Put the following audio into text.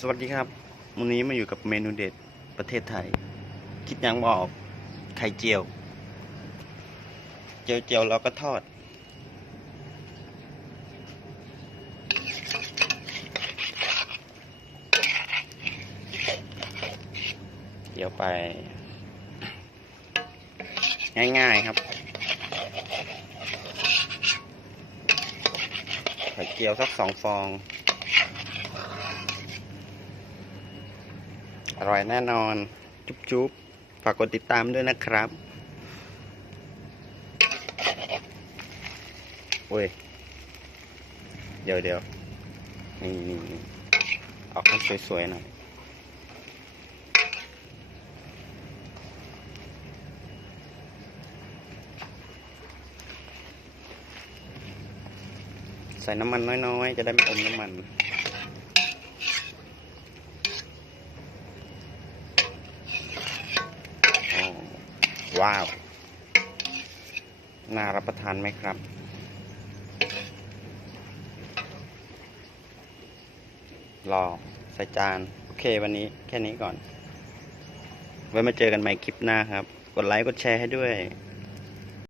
สวัสดีครับวันนี้มาอยู่กับเมนูเด็ดประเทศไทย คิดยังบอกไข่เจียว เจียวเจียวๆแล้วก็ทอด เดี๋ยวไป ง่าย ๆ ครับ ไข่เจียวสักสองฟอง อร่อยแน่นอน จุ๊บจุ๊บฝากกดติดตามด้วยนะครับโอ้ย เดี๋ยวเดี๋ยวนี่นี่นี่เออกให้สวยๆหน่อยใส่น้ำมันน้อยๆ จะได้ไม่อมน้ำมัน โอ้ ว้าว น่ารับประทานไหมครับ รอใส่จาน โอเควันนี้แค่นี้ก่อน ไว้มาเจอกันใหม่คลิปหน้าครับ กดไลค์ กดแชร์ให้ด้วย